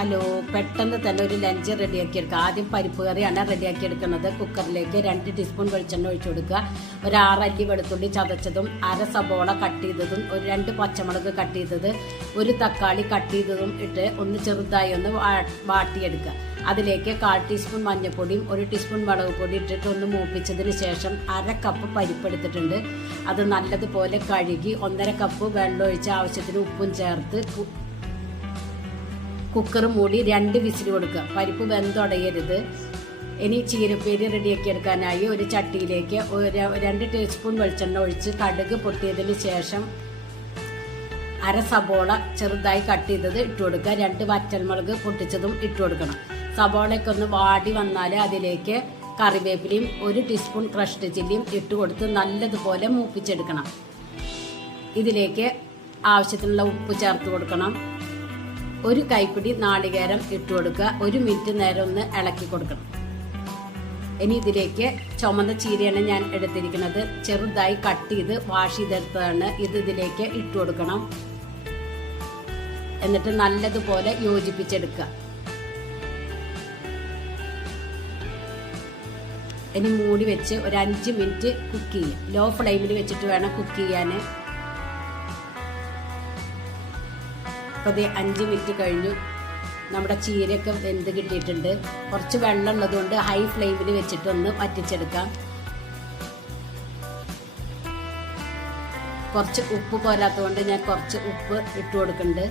Hello, പെട്ടെന്ന് തന്നെ ഒരു ലഞ്ച് റെഡിയാക്കി എടുക്കുക. ആദ്യം പരിപ്പ് കറിയാണ് റെഡിയാക്കി എടുക്കുന്നത്. കുക്കറിലേക്ക് 2 ടീസ്പൂൺ വെളിച്ചെണ്ണ ഒഴിച്ചു കൊടുക്കുക. ഒരു 6 അല്ലി വെളുത്തുള്ളി ചതച്ചതും, അര സബോള കട്ട് ചെയ്തതും, ഒരു 2 പച്ചമുളക് കട്ട് ചെയ്തത്, ഒരു തക്കാളി കട്ട് ചെയ്തതും ഇട്ട് ഒന്ന് ചെറുതായി ഒന്ന് വാട്ടിയെടുക്കുക. അതിലേക്ക് 1/4 ടീസ്പൂൺ മഞ്ഞൾപ്പൊടിയും 1 ടീസ്പൂൺ മുളക് പൊടി ഇട്ടിട്ട് ഒന്ന് മൂപ്പിച്ചതിന് ശേഷം 1/2 കപ്പ് പരിപ്പ് എടുത്തിട്ടുണ്ട്. അത് നല്ലതുപോലെ കഴുകി 1/2 കപ്പ് വെള്ളം ഒഴിച്ച് ആവശ്യത്തിന് ഉപ്പും ചേർത്ത് കുക്കർ മൂടി 2 വിസിൽ കൊടുക്കുക. പരിപ്പ് വെന്തുടയരുത്. ഇനി ചീരപ്പേരി റെഡിയാക്കി എടുക്കാനായി ഒരു ചട്ടിയിലേക്ക് 2 ടീസ്പൂൺ വെളിച്ചെണ്ണ ഒഴിച്ച് കടുക് പൊട്ടിയതിന് ശേഷം അര സബോള ചെറുതായി കട്ട് ചെയ്തത് ഇട്ട് കൊടുക്കുക. 2 വറ്റൽമുളക് പൊട്ടിച്ചതും ഇട്ട് കൊടുക്കണം. സബോളയൊക്കെ ഒന്ന് വാടി വന്നാൽ അതിലേക്ക് കറിവേപ്പിലയും 1 ടീസ്പൂൺ ക്രഷ്ഡ് ചില്ലിയും ഇട്ട് കൊടുത്ത് നല്ലതുപോലെ മൂപ്പിച്ചെടുക്കണം. ഇതിലേക്ക് ആവശ്യത്തിനുള്ള ഉപ്പ് ചേർത്ത് കൊടുക്കണം. 1 കൈപ്പിടി നാളികേരം ഇട്ട് കൊടുക്കുക. 1 മിനിറ്റ് നേരം ഒന്ന് ഇളക്കി കൊടുക്കണം. ഇനി ഇതിലേക്ക് ചുമന്ന ചീരയാണ് ഞാൻ എടുത്തിരിക്കുന്നത്. ചെറുതായി കട്ട് ചെയ്ത് വാഷ് ചെയ്തെടുത്തതാണ്. ഇതിലേക്ക് ഇട്ട് കൊടുക്കണം. എന്നിട്ട് നല്ലതുപോലെ യോജിപ്പിച്ചെടുക്കുക. ഇനി മൂടി വെച്ച് ഒരു 5 മിനിറ്റ് കുക്ക് ചെയ്യുക. ലോ ഫ്ലെയിമിൽ വെച്ചിട്ട് വേണം കുക്ക് ചെയ്യാൻ. അപ്പോൾ അത് 5 മിനിറ്റ് കഴിഞ്ഞു. നമ്മുടെ ചീരയൊക്കെ വെന്ത് കിട്ടിയിട്ടുണ്ട്. കുറച്ച് വെള്ളം ഉള്ളതുകൊണ്ട് ഹൈ ഫ്ലെയിമിൽ വെച്ചിട്ടൊന്ന് വറ്റിച്ചെടുക്കാം. കുറച്ച് ഉപ്പ് പോരാത്തതുകൊണ്ട് ഞാൻ കുറച്ച് ഉപ്പ് ഇട്ട് കൊടുക്കുന്നുണ്ട്.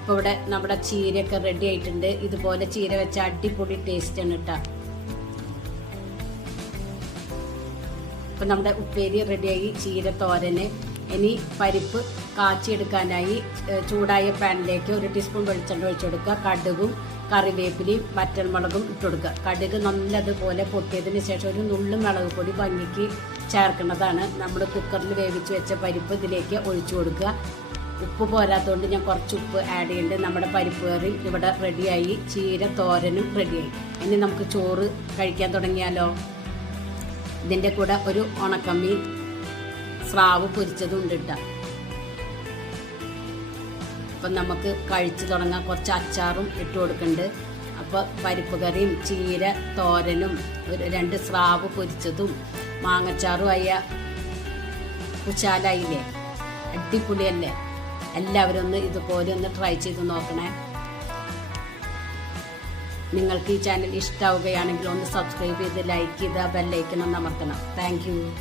ഇപ്പോൾ ഇവിടെ നമ്മുടെ ചീരയൊക്കെ റെഡി ആയിട്ടുണ്ട്. ഇതുപോലെ ചീര വെച്ച അടിപൊളി ടേസ്റ്റ് ആണ് കേട്ടോ. ഇപ്പം നമ്മുടെ ഉപ്പേരി റെഡിയായി. ചീര തോരന്. ഇനി പരിപ്പ് കാച്ചിയെടുക്കാനായി ചൂടായ പാനിലേക്ക് 1 ടീസ്പൂൺ വെളിച്ചെണ്ണ ഒഴിച്ചു കൊടുക്കുക. കടുകും കറിവേപ്പിലയും വറ്റൽമുളകും ഇട്ട് കൊടുക്കുക. കടുക് നല്ലതുപോലെ പൊട്ടിയതിന് ശേഷം ഒരു നുള്ളു മുളക് പൊടി ഭംഗിക്ക് ചേർക്കുന്നതാണ്. നമ്മൾ കുക്കറിൽ വേവിച്ച് വെച്ച പരിപ്പ് ഇതിലേക്ക് ഒഴിച്ചു കൊടുക്കുക. ഉപ്പ് പോരാത്തതുകൊണ്ട് ഞാൻ കുറച്ച് ഉപ്പ് ആഡ് ചെയ്യുന്നുണ്ട്. നമ്മുടെ പരിപ്പ് കറി ഇവിടെ റെഡിയായി. ചീര തോരനും റെഡിയായി. ഇനി നമുക്ക് ചോറ് കഴിക്കാൻ തുടങ്ങിയാലോ. ഇതിൻ്റെ കൂടെ ഒരു ഉണക്കമീൻ സ്രാവ് പൊരിച്ചതും ഉണ്ട് കേട്ടോ. അപ്പം നമുക്ക് കഴിച്ചു തുടങ്ങാം. കുറച്ച് അച്ചാറും ഇട്ട് കൊടുക്കുന്നുണ്ട്. അപ്പോൾ പരിപ്പ് കറിയും ചീര തോരനും 2 സ്രാവ് പൊരിച്ചതും മാങ്ങച്ചാറും ആയ കുശാലായില്ലേ, അടിപൊളിയല്ലേ. എല്ലാവരും ഒന്ന് ഇതുപോലെ ഒന്ന് ട്രൈ ചെയ്ത് നോക്കണേ. നിങ്ങൾക്ക് ഈ ചാനൽ ഇഷ്ടമാവുകയാണെങ്കിൽ ഒന്ന് സബ്സ്ക്രൈബ് ചെയ്ത് ലൈക്ക് ചെയ്ത് ബെല്ലൈക്കൺ ഒന്ന് അമർത്തണം. Thank you.